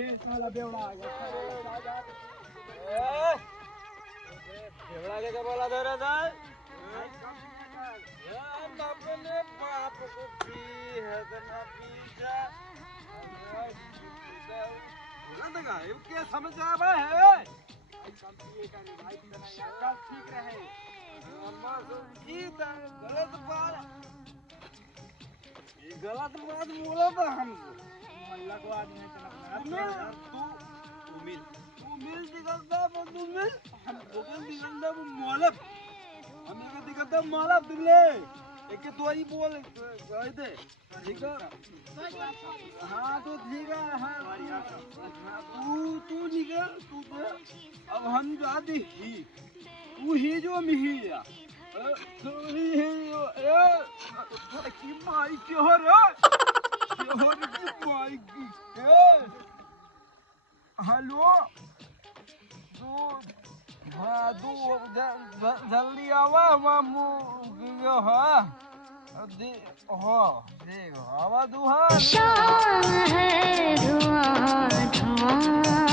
ये साला बेवड़ा आ गया बेवड़ा लेके बोला दे रहा था यार अपने बाप को पी है तो ना पी जा बोला था ये क्या समझ आ रहा है कम पिए का रे भाई इतना यार कल ठीक रहे अम्मा जी गलत बात ये गलत बात बोला था हमसे मोहल्ला को आदमी है तू मिल दिखता वो तू मिल हम बोल दिखता वो मौलब हमें के दिखता मौलब दिले एक के तोरी बोल गए थे ठीक है हाँ तो ठीक है हाँ तू निकल तू तो अब हम जाते ही तू ही जो मिही या तू ही की माई के हो रे की माई की हेलो हाँ तू जल्दी आवा मामू हाँ देख आवा तू हाँ शाम है धुआं धुआं